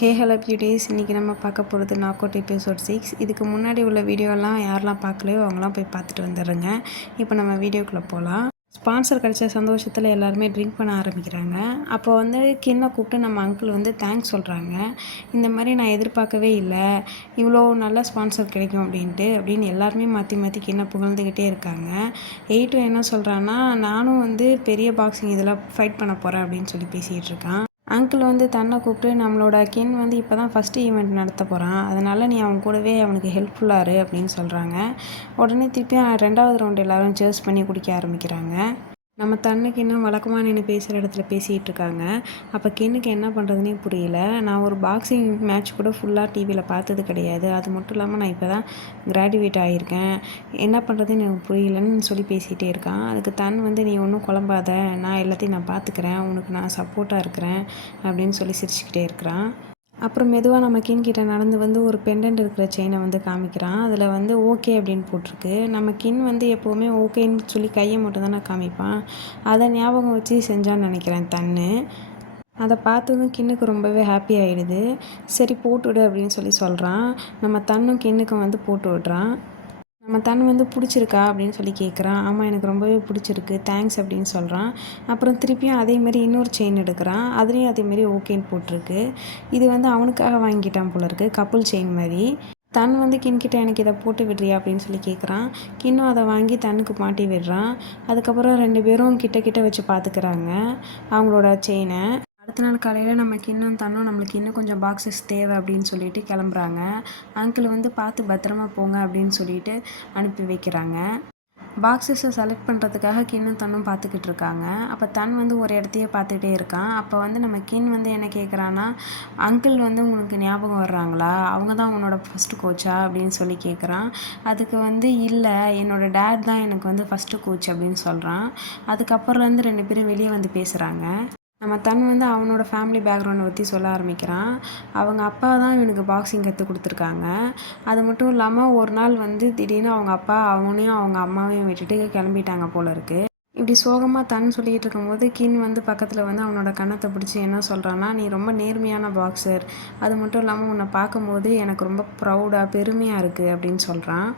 Hey hello beauties இன்றைக்கி நம்ம பார்க்க போகிறது நாக் அவுட் எபிசோட் சிக்ஸ் இதுக்கு முன்னாடி உள்ள வீடியோலாம் யாரெல்லாம் பார்க்கலையோ அவங்களாம் போய் பார்த்துட்டு வந்துடுறேங்க. இப்போ நம்ம வீடியோக்குள்ளே போகலாம் ஸ்பான்சர் கிடச்ச சந்தோஷத்தில் எல்லாருமே ட்ரிங்க் பண்ண ஆரம்பிக்கிறாங்க. அப்போ வந்து கிண்ணை கூப்பிட்டு நம்ம அங்கிள் வந்து தேங்க்ஸ் சொல்கிறாங்க இந்த மாதிரி நான் எதிர்பார்க்கவே இல்லை. இவ்வளோ நல்ல ஸ்பான்சர் கிடைக்கும் அப்படின்ட்டு அப்படின்னு எல்லாருமே மாற்றி மாற்றி கிண்ணை புகழ்ந்துக்கிட்டே இருக்காங்க. எயிட்டும் என்ன சொல்கிறான்னா நானும் வந்து பெரிய பாக்ஸிங் இதில் ஃபைட் பண்ண போகிறேன் அப்படின்னு சொல்லி பேசிகிட்டு இருக்கான். அங்கிள் வந்து தன்னை கூப்பிட்டு நம்மளோட கின் வந்து இப்போ தான் ஃபஸ்ட்டு ஈவெண்ட் நடத்த போகிறான் அதனால் நீ அவன் கூடவே அவனுக்கு ஹெல்ப்ஃபுல்லாக இரு அப்படின்னு சொல்கிறாங்க உடனே திருப்பி ரெண்டாவது ரவுண்ட் எல்லோரும் சேர்ஸ் பண்ணி குடிக்க ஆரம்பிக்கிறாங்க. நம்ம தன்னுக்கு இன்னும் வழக்கமாக நின்று பேசுகிற இடத்துல பேசிகிட்டு இருக்காங்க அப்போ கின்னுக்கு என்ன பண்ணுறதுனே புரியல. நான் ஒரு பாக்ஸிங் மேட்ச் கூட ஃபுல்லாக டிவியில் பார்த்தது கிடையாது. அது மட்டும் இல்லாமல் நான் இப்போ தான் கிராஜுவேட் ஆகியிருக்கேன். என்ன பண்ணுறதுன்னு எனக்கு புரியலன்னு சொல்லி பேசிகிட்டே இருக்கான். அதுக்கு தன் வந்து நீ ஒன்றும் குழம்பாத. நான் எல்லாத்தையும் நான் பார்த்துக்கிறேன். உனக்கு நான் சப்போர்ட்டாக இருக்கிறேன். அப்படின்னு சொல்லி சிரிச்சுக்கிட்டே இருக்கிறான். அப்புறம் மெதுவாக நம்ம கிட்ட நடந்து வந்து ஒரு பெண்டன்ட் இருக்கிற செயினை வந்து காமிக்கிறான். அதில் வந்து ஓகே அப்படின்னு போட்டிருக்கு. நம்ம கின் வந்து எப்போவுமே ஓகேன்னு சொல்லி கையை மட்டும் தானே காமிப்பான். அதை ஞாபகம் வச்சு செஞ்சான்னு நினைக்கிறேன் தன்னு. அதை பார்த்ததும் கிண்ணுக்கு ரொம்பவே ஹாப்பி ஆகிடுது சரி போட்டுவிடு அப்படின்னு சொல்லி சொல்கிறான் நம்ம தன்னும் கிண்ணுக்கும் வந்து போட்டு விடுறான். நம்ம தன் வந்து பிடிச்சிருக்கா அப்படின்னு சொல்லி கேட்குறான் ஆமாம் எனக்கு ரொம்பவே பிடிச்சிருக்கு. தேங்க்ஸ் அப்படின்னு சொல்கிறான் அப்புறம் திருப்பியும் அதேமாரி இன்னொரு செயின் எடுக்கிறான் அதுலேயும் அதேமாரி ஓகேன்னு போட்டிருக்கு. இது வந்து அவனுக்காக வாங்கிட்டான் போல இருக்குது கப்புள் செயின் மாதிரி. தன் வந்து கின்கிட்ட எனக்கு இதை போட்டு விடுறியா அப்படின்னு சொல்லி கேட்குறான் கின்னும் அதை வாங்கி தன்னுக்கு மாட்டி விடுறான் அதுக்கப்புறம் ரெண்டு பேரும் கிட்ட கிட்ட வச்சு பார்த்துக்கிறாங்க அவங்களோட செயினை அடுத்த நாள் காலையில் நமக்கு இன்னும் தன்னும் நம்மளுக்கு இன்னும் கொஞ்சம் பாக்ஸஸ் தேவை அப்படின்னு சொல்லிட்டு கிளம்புறாங்க. அங்கிள் வந்து பார்த்து பத்திரமா போங்க அப்படின்னு சொல்லிட்டு அனுப்பி வைக்கிறாங்க. பாக்ஸஸை செலக்ட் பண்ணுறதுக்காக கின்னும் தன்னும் பார்த்துக்கிட்டு இருக்காங்க. அப்போ தன் வந்து ஒரு இடத்தையே பார்த்துட்டே இருக்கான். அப்போ வந்து நம்ம கின் வந்து என்ன கேட்குறான்னா அங்கிள் வந்து உங்களுக்கு ஞாபகம் வர்றாங்களா? அவங்க தான் உன்னோட ஃபஸ்ட்டு கோச்சா அப்படின்னு சொல்லி கேட்குறான் அதுக்கு வந்து இல்லை என்னோடய டேட் தான் எனக்கு வந்து ஃபஸ்ட்டு கோச் அப்படின்னு சொல்கிறான் அதுக்கப்புறம்லேருந்து ரெண்டு பேரும் வெளியே வந்து பேசுகிறாங்க நம்ம தன் வந்து அவனோட ஃபேமிலி பேக்ரவுண்டை பற்றி சொல்ல ஆரம்பிக்கிறான். அவங்க அப்பா தான் இவனுக்கு பாக்ஸிங் கற்றுக் கொடுத்துருக்காங்க. அது மட்டும் இல்லாமல் ஒரு நாள் வந்து திடீர்னு அவங்க அப்பா அவனையும் அவங்க அம்மாவையும் விட்டுட்டு கிளம்பிட்டாங்க போல இருக்குது இப்படி சோகமாக தன் சொல்லிகிட்டு இருக்கும்போது கின் வந்து பக்கத்தில் வந்து அவனோட கணத்தை பிடிச்சி என்ன சொல்கிறான்னா நீ ரொம்ப நேர்மையான பாக்ஸர் அது மட்டும் இல்லாமல் உன்னை பார்க்கும்போது எனக்கு ரொம்ப ப்ரௌடாக பெருமையாக இருக்குது அப்படின்னு சொல்கிறான்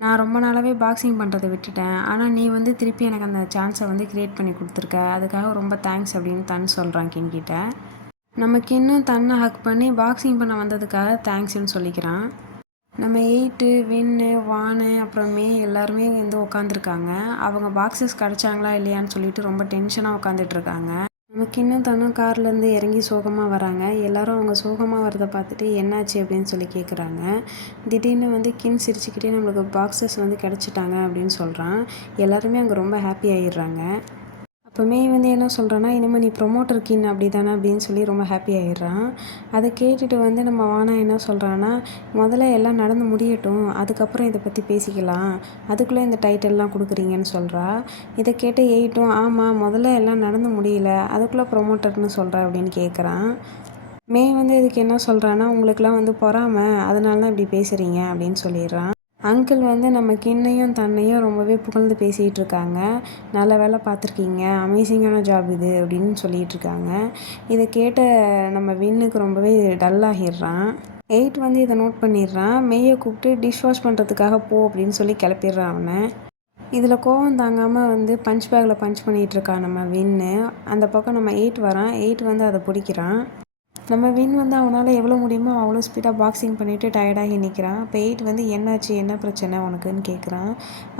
நான் ரொம்ப நாளாகவே பாக்ஸிங் பண்ணுறதை விட்டுட்டேன். ஆனால் நீ வந்து திருப்பி எனக்கு அந்த சான்ஸை வந்து க்ரியேட் பண்ணி கொடுத்துருக்க. அதுக்காக ரொம்ப தேங்க்ஸ் அப்படின்னு தன் சொல்கிறான் கின்கிட்ட நமக்கு இன்னும் தன்னை ஹக் பண்ணி பாக்ஸிங் பண்ண வந்ததுக்காக தேங்க்ஸ்ன்னு சொல்லிக்கிறான். நம்ம எயிட்டு வின்னு வானு அப்புறமே எல்லாருமே வந்து உட்காந்துருக்காங்க அவங்க பாக்ஸஸ் கிடச்சாங்களா இல்லையான்னு சொல்லிட்டு ரொம்ப டென்ஷனாக உட்காந்துட்ருக்காங்க கிண்ணம் தானும் கார்லேருந்து இறங்கி சோகமாக வராங்க. எல்லாரும் அவங்க சோகமாக வரதை பார்த்துட்டு என்னாச்சு அப்படின்னு சொல்லி கேட்குறாங்க திடீர்னு வந்து கின் சிரிச்சுக்கிட்டே நம்மளுக்கு பாக்ஸஸ் வந்து கிடச்சிட்டாங்க அப்படின்னு சொல்கிறான் எல்லாருமே அங்கே ரொம்ப ஹாப்பி ஆகிடுறாங்க அப்போ மே வந்து என்ன சொல்கிறான்னா இனிமேல் நீ ப்ரொமோட்டர் கின் அப்படி தானே அப்படின்னு சொல்லி ரொம்ப ஹாப்பி ஆயிடுறான். அதை கேட்டுட்டு வந்து நம்ம வானா என்ன சொல்கிறான்னா முதல்ல எல்லாம் நடந்து முடியட்டும் அதுக்கப்புறம் இதை பற்றி பேசிக்கலாம் அதுக்குள்ளே இந்த டைட்டில்லாம் கொடுக்குறீங்கன்னு சொல்கிறா இதை கேட்டு எயிட்டும் ஆமாம் முதல்ல எல்லாம் நடந்து முடியல அதுக்குள்ளே ப்ரொமோட்டர்னு சொல்கிறா அப்படின்னு கேட்குறான் மே வந்து இதுக்கு என்ன சொல்கிறான்னா உங்களுக்குலாம் வந்து பொறாமல் அதனால தான் இப்படி பேசுகிறீங்க அப்படின்னு சொல்லிடுறான். அங்கிள் வந்து நம்ம கிண்ணையும் தன்னையும் ரொம்பவே புகழ்ந்து பேசிகிட்டு இருக்காங்க நல்ல வேலை பார்த்துருக்கீங்க. அமேசிங்கான ஜாப் இது அப்படின்னு சொல்லிகிட்டு இருக்காங்க இதை கேட்ட நம்ம வின்னுக்கு ரொம்பவே டல்லாகிடுறான். எயிட் வந்து இதை நோட் பண்ணிடுறான். மெய்யை கூப்பிட்டு டிஷ் வாஷ் பண்ணுறதுக்காக போ அப்படின்னு சொல்லி கிளப்பிடுறான் அவனை. இதில் கோவம் தாங்காமல் வந்து பஞ்ச் பேக்கில் பஞ்ச் பண்ணிகிட்ருக்கான் நம்ம வின்னு. அந்த பக்கம் நம்ம எயிட் வரான். எயிட் வந்து அதை பிடிக்கிறான். நம்ம வின் வந்து அவனால் எவ்வளோ முடியுமோ அவ்வளோ ஸ்பீடாக பாக்ஸிங் பண்ணிவிட்டு டயர்டாகி நிற்கிறான் அப்போ எயிட் வந்து என்னாச்சு என்ன பிரச்சனை உனக்குன்னு கேட்குறான்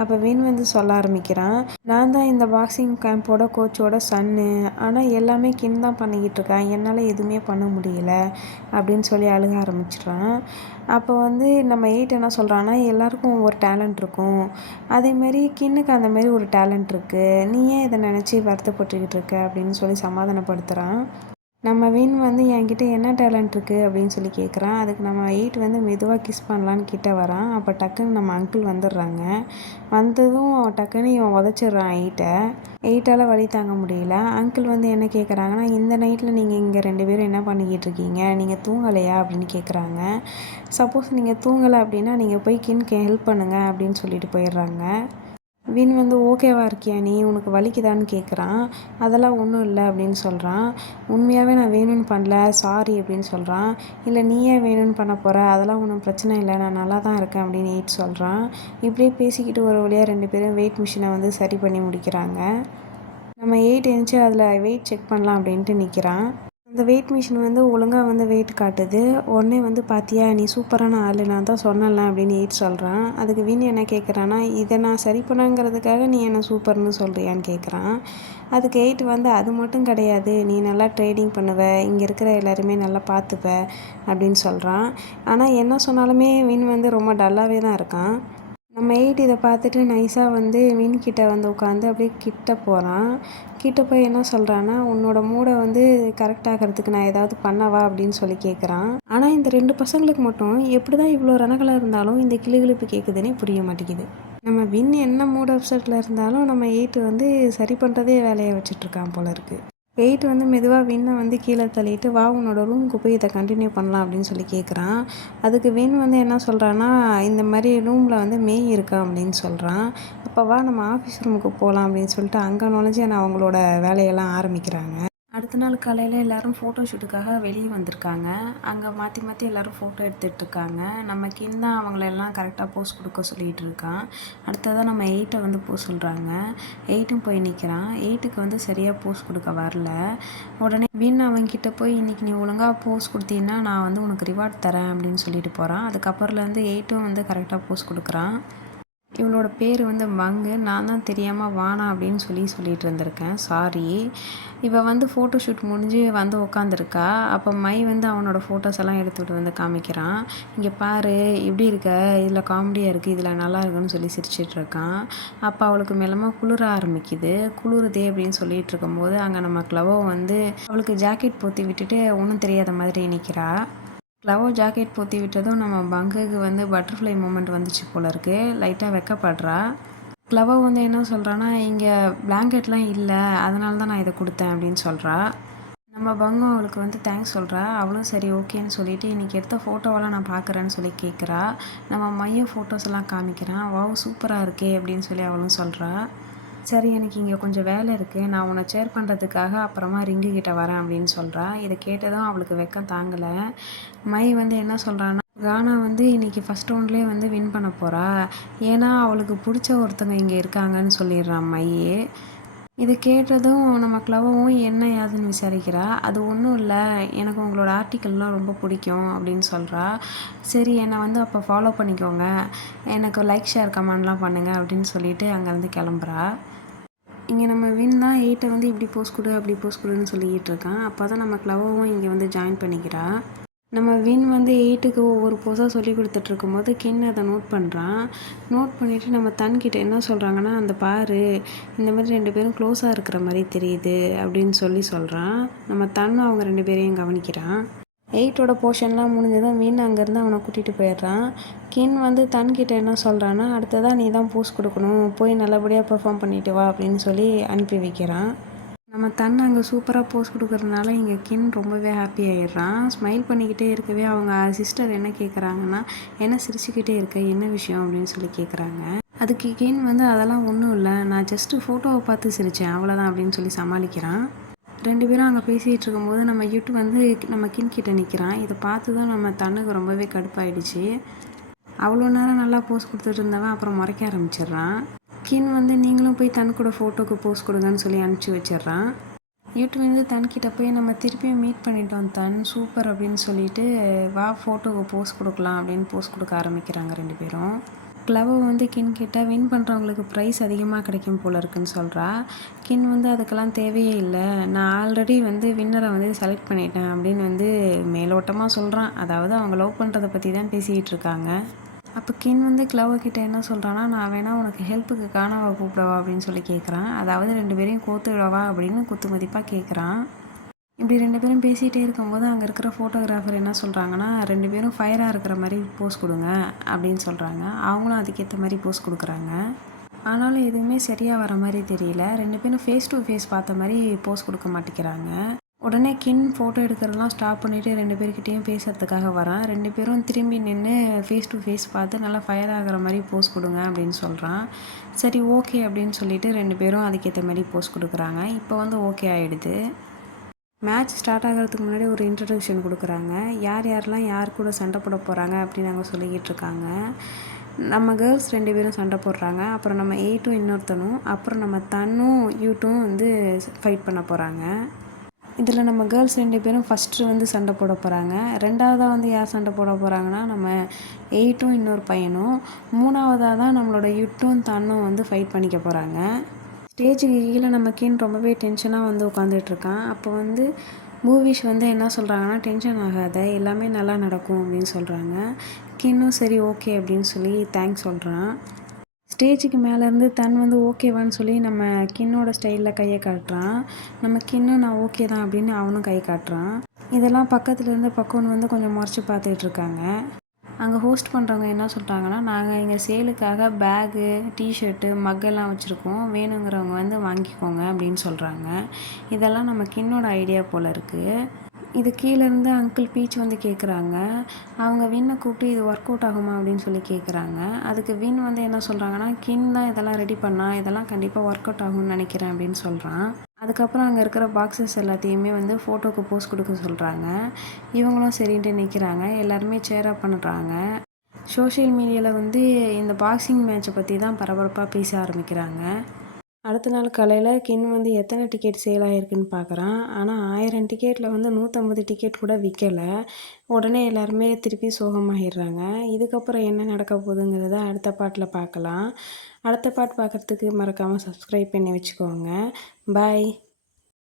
அப்போ வின் வந்து சொல்ல ஆரம்பிக்கிறான். நான் தான் இந்த பாக்ஸிங் கேம்போட கோச்சோட சன்னு ஆனால் எல்லாமே கின் தான் பண்ணிக்கிட்டு இருக்கான். என்னால் எதுவுமே பண்ண முடியல அப்படின்னு சொல்லி அழுக ஆரம்பிச்சிடுறான். அப்போ வந்து நம்ம எயிட் என்ன சொல்கிறான்னா எல்லாருக்கும் ஒரு டேலண்ட் இருக்கும். அதேமாரி கின்னுக்கு அந்த மாதிரி ஒரு டேலண்ட் இருக்குது நீ ஏன் இதை நினச்சி வருத்தப்பட்டுக்கிட்டு இருக்க அப்படின்னு சொல்லி சமாதானப்படுத்துகிறான் நம்ம வின் வந்து என்கிட்ட என்ன டேலண்ட் இருக்குது அப்படின்னு சொல்லி கேட்குறான் அதுக்கு நம்ம எயிட் வந்து மெதுவாக கிஸ் பண்ணலான்னு கிட்டே வரான். அப்போ டக்குன்னு நம்ம அங்கிள் வந்துடுறாங்க. வந்ததும் டக்குன்னு இவன் உதச்சிடுறான் எயிட்டை எயிட்டால் வழி தாங்க முடியல. அங்கிள் வந்து என்ன கேட்குறாங்கன்னா இந்த நைட்டில் நீங்கள் இங்கே ரெண்டு பேரும் என்ன பண்ணிக்கிட்டு இருக்கீங்க? நீங்கள் தூங்கலையா? அப்படின்னு கேட்குறாங்க சப்போஸ் நீங்கள் தூங்கலை அப்படின்னா நீங்கள் போய் கின்க்கு ஹெல்ப் பண்ணுங்கள் அப்படின்னு சொல்லிட்டு போயிடுறாங்க. வின் வந்து ஓகேவா இருக்கியா நீ? உனக்கு வலிக்குதான்னு கேட்குறான் அதெல்லாம் ஒன்றும் இல்லை அப்படின்னு சொல்கிறான் உண்மையாகவே நான் வேணும்னு பண்ணல சாரி அப்படின்னு சொல்கிறான் இல்லை நீயே வேணும்னு பண்ண போகிற அதெல்லாம் ஒன்றும் பிரச்சனை இல்லை நான் நல்லா தான் இருக்கேன் அப்படின்னு எயிட் சொல்கிறான் இப்படியே பேசிக்கிட்டு ஒரு வழியாக ரெண்டு பேரும் வெயிட் மிஷினை வந்து சரி பண்ணி முடிக்கிறாங்க. நம்ம எயிட் எழுந்துச்சு அதில் வெயிட் செக் பண்ணலாம் அப்படின்ட்டு நிற்கிறான் அந்த வெயிட் மிஷின் வந்து ஒழுங்காக வந்து வெயிட் காட்டுது. உடனே வந்து பார்த்தியா நீ சூப்பரான ஆள் நான் தான் சொன்னல அப்படின்னு எயிட் சொல்கிறான் அதுக்கு வின் என்ன கேட்குறான்னா இதை நான் சரி பண்ணங்கிறதுக்காக நீ என்ன சூப்பர்னு சொல்கிறியான்னு கேட்குறான் அதுக்கு எயிட் வந்து அது மட்டும் கிடையாது நீ நல்லா ட்ரேடிங் பண்ணுவ இங்கே இருக்கிற எல்லாருமே நல்லா பார்த்துப்ப அப்படின்னு சொல்கிறான் ஆனால் என்ன சொன்னாலுமே வின் வந்து ரொம்ப டல்லாகவே தான் இருக்கான். நம்ம எயிட் இதை பார்த்துட்டு நைஸாக வந்து வின் வந்து உட்காந்து அப்படியே கிட்ட போகிறான் கிட்ட போய் என்ன சொல்கிறான்னா உன்னோட மூடை வந்து கரெக்ட் ஆகிறதுக்கு நான் ஏதாவது பண்ணவா? அப்படின்னு சொல்லி கேட்குறான் ஆனால் இந்த ரெண்டு பசங்களுக்கு மட்டும் எப்படி தான் இவ்வளோ ரணகலாக இருந்தாலும் இந்த கிளிகிழிப்பு கேட்குதுன்னே புரிய மாட்டேங்குது. நம்ம வின் என்ன மூட் அப்செட்டில் இருந்தாலும் நம்ம எயிட் வந்து சரி பண்ணுறதே வேலையை வச்சுட்ருக்கான் போல இருக்குது வெயிட் வந்து மெதுவாக வின்னை வந்து கீழே தள்ளிட்டு வா உன்னோட ரூமுக்கு போய் இதை கண்டினியூ பண்ணலாம் அப்படின்னு சொல்லி கேட்குறான் அதுக்கு வின் வந்து என்ன சொல்கிறான்னா இந்த மாதிரி ரூமில் வந்து மேய் இருக்கா? அப்படின்னு சொல்கிறான் அப்போ வா நம்ம ஆஃபீஸ் ரூமுக்கு போகலாம் அப்படின்னு சொல்லிட்டு அங்கே நுழைஞ்சு நான் அவங்களோட வேலையெல்லாம் ஆரம்பிக்கிறாங்க. அடுத்த நாள் காலையில் எல்லோரும் ஃபோட்டோ ஷூட்டுக்காக வெளியே வந்திருக்காங்க. அங்கே மாற்றி மாற்றி எல்லோரும் ஃபோட்டோ எடுத்துகிட்டு இருக்காங்க. நம்ம கின் தான் அவங்களெல்லாம் கரெக்டாக போஸ் கொடுக்க சொல்லிகிட்டு இருக்கான். அடுத்ததாக நம்ம எயிட்டை வந்து போஸ் சொல்கிறாங்க எயிட்டும் போய் நிற்கிறான் எயிட்டுக்கு வந்து சரியாக போஸ் கொடுக்க வரல. உடனே வின் அவங்கக்கிட்ட போய் இன்றைக்கி நீ ஒழுங்காக போஸ் கொடுத்தீங்கன்னா நான் வந்து உனக்கு ரிவார்ட் தரேன் அப்படின்னு சொல்லிட்டு போகிறான் அதுக்கப்புறம்லேருந்து எயிட்டும் வந்து கரெக்டாக போஸ் கொடுக்குறான். இவளோட பேர் வந்து மங்கு நான் தான் தெரியாமல் வானா அப்படின்னு சொல்லி சொல்லிட்டு இருந்திருக்கேன். சாரி இவள் வந்து ஃபோட்டோ ஷூட் முடிஞ்சு வந்து உக்காந்துருக்கா. அப்போ மை வந்து அவனோட ஃபோட்டோஸ் எல்லாம் எடுத்துகிட்டு வந்து காமிக்கிறான். இங்கே பாரு இப்படி இருக்க. இதில் காமெடியாக இருக்குது இதில் நல்லா இருக்குன்னு சொல்லி சிரிச்சிட்டு இருக்கான். அப்போ அவளுக்கு மேலமாக குளிர ஆரம்பிக்குது. குளிருதே அப்படின்னு சொல்லிட்டு இருக்கும்போது அங்கே நம்ம க்ளவோ வந்து அவளுக்கு ஜாக்கெட் போத்தி விட்டுட்டு ஒன்றும் தெரியாத மாதிரி நிற்கிறா க்ளவோ ஜாக்கெட் போற்றி விட்டதும் நம்ம பங்குக்கு வந்து பட்டர்ஃப்ளை மூமெண்ட் வந்துச்சு போல இருக்கு. லைட்டாக வெக்கப்படுறா. க்ளவோ வந்து என்ன சொல்கிறான்னா இங்கே பிளாங்கெட்லாம் இல்லை அதனால தான் நான் இதை கொடுத்தேன் அப்படின்னு சொல்கிறா நம்ம பங்கு அவளுக்கு வந்து தேங்க்ஸ் சொல்கிறா அவளும் சரி ஓகேன்னு சொல்லிவிட்டு இன்றைக்கி எடுத்த ஃபோட்டோவெல்லாம் நான் பார்க்குறேன்னு சொல்லி கேட்குறா நம்ம மையம் ஃபோட்டோஸ் எல்லாம் காமிக்கிறான். வாவ் சூப்பராக இருக்கே அப்படின்னு சொல்லி அவளும் சொல்கிறா சரி எனக்கு இங்கே கொஞ்சம் வேலை இருக்குது நான் உன்னை சேர் பண்ணுறதுக்காக அப்புறமா ரிங்கு கிட்ட வரேன் அப்படின்னு சொல்கிறா இதை கேட்டதும் அவளுக்கு வெக்கம் தாங்கலை. மை வந்து என்ன சொல்கிறான்னா கானா வந்து இன்றைக்கி ஃபஸ்ட் ரவுண்ட்லேயே வந்து வின் பண்ண போகிறா ஏன்னா அவளுக்கு பிடிச்ச ஒருத்தங்க இங்கே இருக்காங்கன்னு சொல்லிடுறான் மையே இது கேட்டதும் நம்ம க்ளவும் என்ன யாதுன்னு விசாரிக்கிறா. அது ஒன்றும் இல்லை. எனக்கு உங்களோட ஆர்டிக்கல்லாம் ரொம்ப பிடிக்கும் அப்படின்னு சொல்கிறா சரி என்னை வந்து அப்போ ஃபாலோ பண்ணிக்கோங்க. எனக்கு லைக் ஷேர் கமெண்ட்லாம் பண்ணுங்கள் அப்படின்னு சொல்லிட்டு அங்கேருந்து கிளம்புறா. இங்கே நம்ம வின் தான் எயிட்டை வந்து இப்படி போஸ் கொடு அப்படி போஸ் கொடுன்னு சொல்லிக்கிட்டு இருக்கான். அப்போ தான் நம்ம க்ளவவும் இங்கே வந்து ஜாயின் பண்ணிக்கிறா. நம்ம வின் வந்து எயிட்டுக்கு ஒவ்வொரு போஸாக சொல்லி கொடுத்துட்ருக்கும் போது கின் அதை நோட் பண்ணுறான் நோட் பண்ணிவிட்டு நம்ம தன்கிட்ட என்ன சொல்கிறாங்கன்னா அந்த பாரு இந்த மாதிரி ரெண்டு பேரும் க்ளோஸாக இருக்கிற மாதிரி தெரியுது அப்படின்னு சொல்லி சொல்கிறான் நம்ம தன் அவங்க ரெண்டு பேரையும் கவனிக்கிறான். எயிட்டோட போர்ஷன்லாம் முடிஞ்சதும் மீன் அங்கேருந்து அவனை கூட்டிகிட்டு போயிடுறான். கின் வந்து தன்கிட்ட என்ன சொல்கிறான்னா அடுத்ததாக நீ தான் போஸ்ட் கொடுக்கணும் போய் நல்லபடியாக பெர்ஃபார்ம் பண்ணிட்டு வா அப்படின்னு சொல்லி அனுப்பி வைக்கிறான். நம்ம தன் அங்கே சூப்பராக போஸ்ட் கொடுக்குறதுனால இங்கே கின் ரொம்பவே ஹாப்பி ஆகிடுறான் ஸ்மைல் பண்ணிக்கிட்டே இருக்கவே அவங்க சிஸ்டர் என்ன கேட்குறாங்கன்னா என்ன சிரிச்சுக்கிட்டே இருக்க? என்ன விஷயம்? அப்படின்னு சொல்லி கேட்குறாங்க அதுக்கு கின் வந்து அதெல்லாம் ஒன்றும் இல்லை. நான் ஜஸ்ட்டு ஃபோட்டோவை பார்த்து சிரித்தேன் அவ்வளோதான் அப்படின்னு சொல்லி சமாளிக்கிறான். ரெண்டு பேரும் அங்கே பேசிகிட்டு இருக்கும்போது நம்ம யூட்டு வந்து நம்ம கின்கிட்ட நிற்கிறான் இதை பார்த்து தான் நம்ம தன்னுக்கு ரொம்பவே கடுப்பாயிடுச்சு. அவ்வளோ நேரம் நல்லா போஸ் கொடுத்துட்டு இருந்தவன் அப்புறம் முறைக்க ஆரம்பிச்சிடுறான். கின் வந்து நீங்களும் போய் தன் கூட ஃபோட்டோக்கு போஸ் கொடுங்கன்னு சொல்லி அனுப்பிச்சி வச்சிடுறான். யூடியூப் வந்து தன்கிட்ட போய் நம்ம திருப்பியும் மீட் பண்ணிட்டோம் தன் சூப்பர் அப்படின்னு சொல்லிட்டு வா ஃபோட்டோக்கு போஸ் கொடுக்கலாம் அப்படின்னு போஸ் கொடுக்க ஆரம்பிக்கிறாங்க ரெண்டு பேரும். க்ளவை வந்து கின் கிட்ட வின் பண்ணுறவங்களுக்கு ப்ரைஸ் அதிகமாக கிடைக்கும் போல இருக்குன்னு சொல்கிறா கின் வந்து அதுக்கெல்லாம் தேவையே இல்லை. நான் ஆல்ரெடி வந்து வின்னரை வந்து செலக்ட் பண்ணிட்டேன் அப்படின்னு வந்து மேலோட்டமாக சொல்கிறான் அதாவது அவங்க லவ் பண்ணுறதை பற்றி தான் பேசிக்கிட்டு இருக்காங்க. அப்போ கின் வந்து க்ளவ் கிட்ட என்ன சொல்கிறான்னா நான் வேணால் உனக்கு ஹெல்ப்புக்கு காணாவை கூப்பிடவா? அப்படின்னு சொல்லி கேட்குறான் அதாவது ரெண்டு பேரையும் கோத்து விடவா அப்படின்னு குத்து மதிப்பாக கேட்குறான் இப்படி ரெண்டு பேரும் பேசிகிட்டே இருக்கும்போது அங்கே இருக்கிற ஃபோட்டோகிராஃபர் என்ன சொல்கிறாங்கன்னா ரெண்டு பேரும் ஃபயராக இருக்கிற மாதிரி போஸ் கொடுங்க அப்படின்னு சொல்கிறாங்க அவங்களும் அதுக்கேற்ற மாதிரி போஸ் கொடுக்குறாங்க. ஆனாலும் எதுவுமே சரியாக வர மாதிரி தெரியல. ரெண்டு பேரும் ஃபேஸ் டு ஃபேஸ் பார்த்த மாதிரி போஸ் கொடுக்க மாட்டேங்கிறாங்க. உடனே கின் ஃபோட்டோ எடுக்கிறதெல்லாம் ஸ்டாப் பண்ணிவிட்டு ரெண்டு பேர்கிட்டையும் பேசுகிறதுக்காக வரான். ரெண்டு பேரும் திரும்பி நின்று ஃபேஸ் டு ஃபேஸ் பார்த்து நல்லா ஃபயர் ஆகிற மாதிரி போஸ் கொடுங்க அப்படின்னு சொல்கிறான் சரி ஓகே அப்படின்னு சொல்லிட்டு ரெண்டு பேரும் அதுக்கேற்ற மாதிரி போஸ் கொடுக்குறாங்க. இப்போ வந்து ஓகே ஆகிடுது மேட்ச் ஸ்டார்ட் ஆகிறதுக்கு முன்னாடி ஒரு இன்ட்ரடக்ஷன் கொடுக்குறாங்க. யார் யாரெல்லாம் யார் கூட சண்டை போட போகிறாங்க அப்படின்னு அவங்க சொல்லிக்கிட்டு இருக்காங்க. நம்ம கேர்ள்ஸ் ரெண்டு பேரும் சண்டை போடுறாங்க. அப்புறம் நம்ம எயிட்டும் இன்னொருத்தனும் அப்புறம் நம்ம தன்னும் யூட்டும் வந்து ஃபைட் பண்ண போகிறாங்க இதில் நம்ம கேர்ள்ஸ் ரெண்டு பேரும் ஃபஸ்ட்டு வந்து சண்டை போட போகிறாங்க ரெண்டாவதாக வந்து யார் சண்டை போட போகிறாங்கன்னா நம்ம எயிட்டும் இன்னொரு பையனும் மூணாவதாக தான் நம்மளோட யுட்டும் தன்னும் வந்து ஃபைட் பண்ணிக்க போகிறாங்க ஸ்டேஜுக்கு கீழே நம்ம கீன் ரொம்பவே டென்ஷனாக வந்து உட்காந்துட்ருக்கான் அப்போ வந்து மூவிஸ் வந்து என்ன சொல்கிறாங்கன்னா டென்ஷன் ஆகாத எல்லாமே நல்லா நடக்கும் அப்படின்னு சொல்கிறாங்க கின்னும் சரி ஓகே அப்படின்னு சொல்லி தேங்க்ஸ் சொல்கிறான் ஸ்டேஜுக்கு மேலேருந்து தன் வந்து ஓகேவான்னு சொல்லி நம்ம கின்னோட ஸ்டைலில் கையை காட்டுறான். நம்ம கின்னும் நான் ஓகே தான் அப்படின்னு அவனும் கை காட்டுறான். இதெல்லாம் பக்கத்துலேருந்து பக்கம் வந்து கொஞ்சம் முறைச்சி பார்த்துட்டு இருக்காங்க அங்கே ஹோஸ்ட் பண்ணுறவங்க என்ன சொல்கிறாங்கன்னா நாங்கள் இங்கே சேலுக்காக பேகு டிஷர்ட்டு மக்கெல்லாம் வச்சுருக்கோம். வேணுங்கிறவங்க வந்து வாங்கிக்கோங்க அப்படின்னு சொல்கிறாங்க இதெல்லாம் நம்ம கின்னோட ஐடியா போல் இருக்குது இது கீழேருந்து அங்கிள் பீச் வந்து கேட்குறாங்க அவங்க வின்னை கூப்பிட்டு இது ஒர்க் அவுட் ஆகுமா அப்படின்னு சொல்லி கேட்குறாங்க அதுக்கு வின் வந்து என்ன சொல்கிறாங்கன்னா கின் தான் இதெல்லாம் ரெடி பண்ணால் இதெல்லாம் கண்டிப்பாக ஒர்க் அவுட் ஆகும்னு நினைக்கிறேன் அப்படின்னு சொல்கிறான் அதுக்கப்புறம் அங்கே இருக்கிற பாக்ஸஸ் எல்லாத்தையுமே வந்து ஃபோட்டோக்கு போஸ் கொடுக்க சொல்கிறாங்க இவங்களும் சரின்ட்டு நிற்கிறாங்க எல்லாருமே சேராக பண்ணுறாங்க சோஷியல் மீடியாவில் வந்து இந்த பாக்ஸிங் மேட்சை பற்றி தான் பரபரப்பாக பேச ஆரம்பிக்கிறாங்க. அடுத்த நாள் காலையில் கின் வந்து எத்தனை டிக்கெட் சேல் ஆகிருக்குன்னு பார்க்குறான் ஆனால் ஆயிரம் டிக்கெட்டில் வந்து நூற்றம்பது டிக்கெட் கூட விற்கலை உடனே எல்லாருமே திருப்பி சோகமாகிடுறாங்க இதுக்கப்புறம் என்ன நடக்க போகுதுங்கிறத அடுத்த பாட்டில் பார்க்கலாம் அடுத்த பாட்டு பார்க்குறதுக்கு மறக்காமல் சப்ஸ்கிரைப் பண்ணி வச்சுக்கோங்க. பாய்